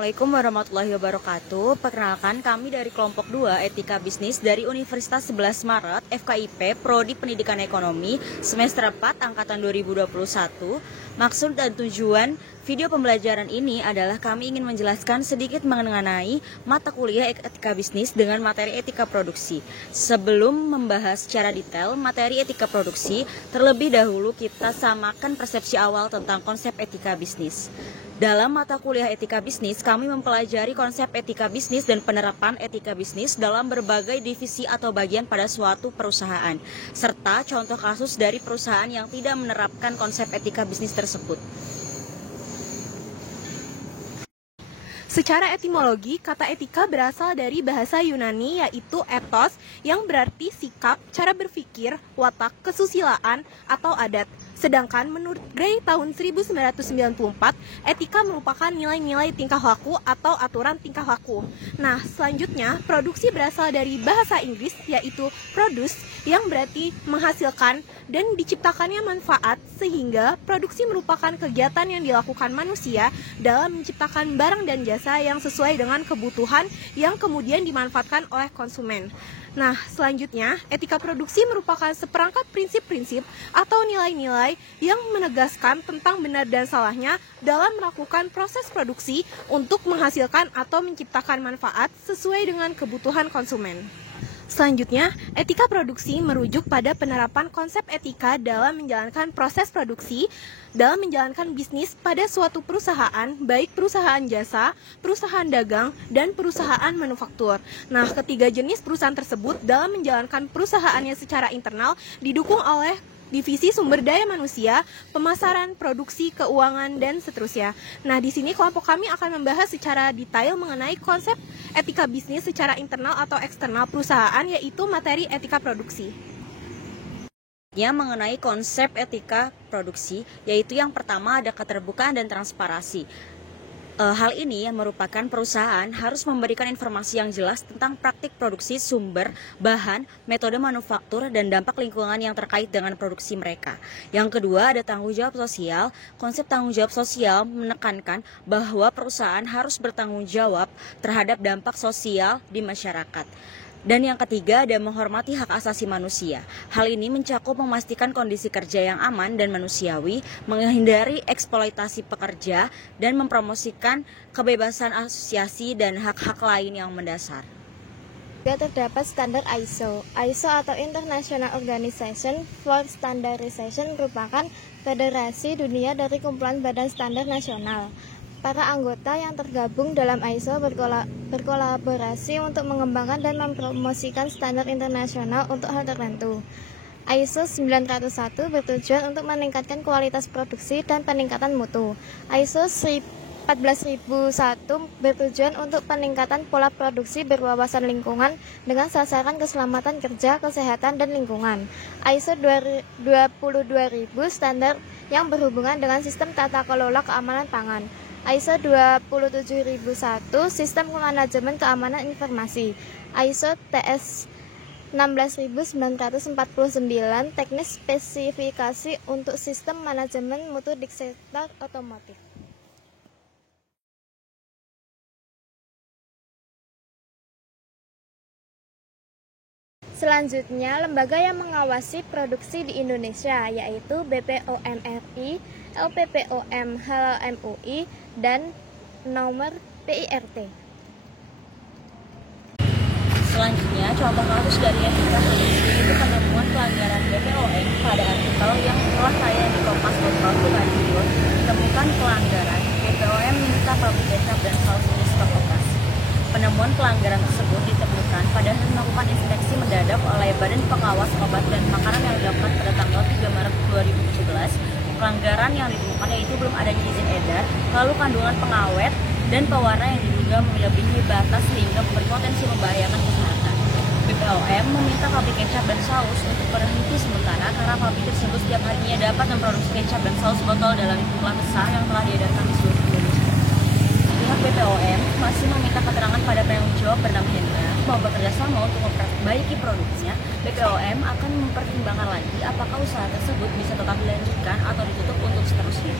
Assalamualaikum warahmatullahi wabarakatuh. Perkenalkan, kami dari kelompok 2 Etika Bisnis dari Universitas 11 Maret FKIP Prodi Pendidikan Ekonomi semester 4 angkatan 2021. Maksud dan tujuan video pembelajaran ini adalah kami ingin menjelaskan sedikit mengenai mata kuliah Etika Bisnis dengan materi etika produksi. Sebelum membahas secara detail materi etika produksi, terlebih dahulu kita samakan persepsi awal tentang konsep etika bisnis. Dalam mata kuliah etika bisnis, kami mempelajari konsep etika bisnis dan penerapan etika bisnis dalam berbagai divisi atau bagian pada suatu perusahaan, serta contoh kasus dari perusahaan yang tidak menerapkan konsep etika bisnis tersebut. Secara etimologi, kata etika berasal dari bahasa Yunani yaitu ethos yang berarti sikap, cara berpikir, watak, kesusilaan, atau adat. Sedangkan menurut Gray tahun 1994, etika merupakan nilai-nilai tingkah laku atau aturan tingkah laku. Nah, selanjutnya, produksi berasal dari bahasa Inggris yaitu produce yang berarti menghasilkan dan diciptakannya manfaat, sehingga produksi merupakan kegiatan yang dilakukan manusia dalam menciptakan barang dan jasa yang sesuai dengan kebutuhan yang kemudian dimanfaatkan oleh konsumen. Nah, selanjutnya, etika produksi merupakan seperangkat prinsip-prinsip atau nilai-nilai yang menegaskan tentang benar dan salahnya dalam melakukan proses produksi untuk menghasilkan atau menciptakan manfaat sesuai dengan kebutuhan konsumen. Selanjutnya, etika produksi merujuk pada penerapan konsep etika dalam menjalankan proses produksi, dalam menjalankan bisnis pada suatu perusahaan, baik perusahaan jasa, perusahaan dagang, dan perusahaan manufaktur. Nah, ketiga jenis perusahaan tersebut dalam menjalankan perusahaannya secara internal didukung oleh divisi sumber daya manusia, pemasaran, produksi, keuangan, dan seterusnya. Nah, di sini kelompok kami akan membahas secara detail mengenai konsep etika bisnis secara internal atau eksternal perusahaan, yaitu materi etika produksi. Mengenai konsep etika produksi, yaitu yang pertama ada keterbukaan dan transparansi. Hal ini yang merupakan perusahaan harus memberikan informasi yang jelas tentang praktik produksi sumber, bahan, metode manufaktur, dan dampak lingkungan yang terkait dengan produksi mereka. Yang kedua ada tanggung jawab sosial. Konsep tanggung jawab sosial menekankan bahwa perusahaan harus bertanggung jawab terhadap dampak sosial di masyarakat. Dan yang ketiga ada menghormati hak asasi manusia. Hal ini mencakup memastikan kondisi kerja yang aman dan manusiawi, menghindari eksploitasi pekerja, dan mempromosikan kebebasan asosiasi dan hak-hak lain yang mendasar. Juga terdapat standar ISO. ISO atau International Organization for Standardization merupakan federasi dunia dari kumpulan badan standar nasional. Para anggota yang tergabung dalam ISO berkolaborasi untuk mengembangkan dan mempromosikan standar internasional untuk hal tertentu. ISO 901 bertujuan untuk meningkatkan kualitas produksi dan peningkatan mutu. ISO 14001 bertujuan untuk peningkatan pola produksi berwawasan lingkungan dengan sasaran keselamatan kerja, kesehatan, dan lingkungan. ISO 22000 standar yang berhubungan dengan sistem tata kelola keamanan pangan. ISO 27001 Sistem Manajemen Keamanan Informasi. ISO TS 16949 Teknis Spesifikasi untuk Sistem Manajemen Mutu di Sektor Otomotif. Selanjutnya, lembaga yang mengawasi produksi di Indonesia yaitu BPOM RI, LPPOM Halal MUI, dan nomor PIRT. Selanjutnya, contoh kasus dari etika produksi itu penemuan pelanggaran BPOM pada artikel yang telah tayang di Kompas.com Radio. Ditemukan pelanggaran BPOM minta pabrik kecap dan saus ini stok operasi. Penemuan pelanggaran tersebut ditemukan pada melakukan inspeksi mendadak oleh Badan Pengawas Obat dan Makanan yang dilakukan pada tanggal 3 Maret 2017. Pelanggaran yang ditemukan yaitu belum adanya izin edar, lalu kandungan pengawet dan pewarna yang diduga melebihi batas sehingga berpotensi membahayakan kesehatan. BPOM meminta pabrik kecap dan saus untuk berhenti sementara karena pabrik tersebut setiap harinya dapat memproduksi kecap dan saus botol dalam jumlah besar yang telah diedarkan di seluruh Indonesia. Pihak BPOM masih meminta keterangan pada penanggung jawab bernama Hendra mau bekerja sama untuk memperbaiki produksinya. BPOM akan mempertimbangkan lagi apakah usaha tersebut bisa tetap dilanjutkan atau ditutup untuk seterusnya.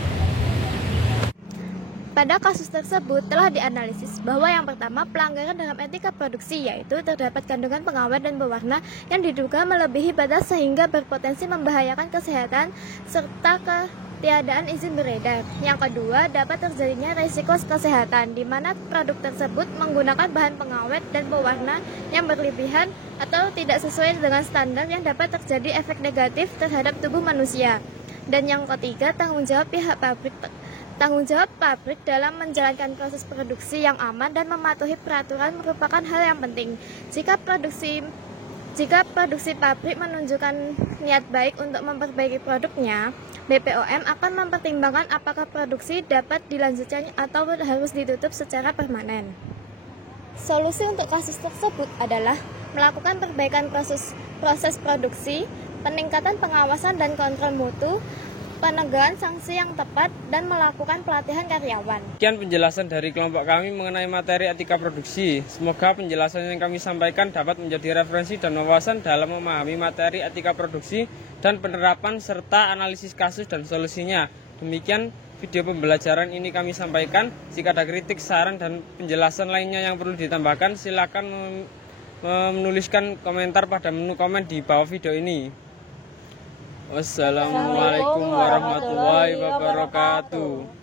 Pada kasus tersebut telah dianalisis bahwa yang pertama pelanggaran dalam etika produksi, yaitu terdapat kandungan pengawet dan pewarna yang diduga melebihi batas sehingga berpotensi membahayakan kesehatan serta ketiadaan izin beredar. Yang kedua, dapat terjadinya risiko kesehatan di mana produk tersebut menggunakan bahan pengawet dan pewarna yang berlebihan atau tidak sesuai dengan standar yang dapat terjadi efek negatif terhadap tubuh manusia. Dan yang ketiga, tanggung jawab pabrik dalam menjalankan proses produksi yang aman dan mematuhi peraturan merupakan hal yang penting. Jika produksi pabrik menunjukkan niat baik untuk memperbaiki produknya, BPOM akan mempertimbangkan apakah produksi dapat dilanjutkan atau harus ditutup secara permanen. Solusi untuk kasus tersebut adalah melakukan perbaikan proses produksi, peningkatan pengawasan dan kontrol mutu, penegakan sanksi yang tepat, dan melakukan pelatihan karyawan. Sekian penjelasan dari kelompok kami mengenai materi etika produksi. Semoga penjelasan yang kami sampaikan dapat menjadi referensi dan wawasan dalam memahami materi etika produksi dan penerapan serta analisis kasus dan solusinya. Demikian video pembelajaran ini kami sampaikan. Jika ada kritik, saran, dan penjelasan lainnya yang perlu ditambahkan, silakan menuliskan komentar pada menu komen di bawah video ini. Wassalamualaikum warahmatullahi wabarakatuh.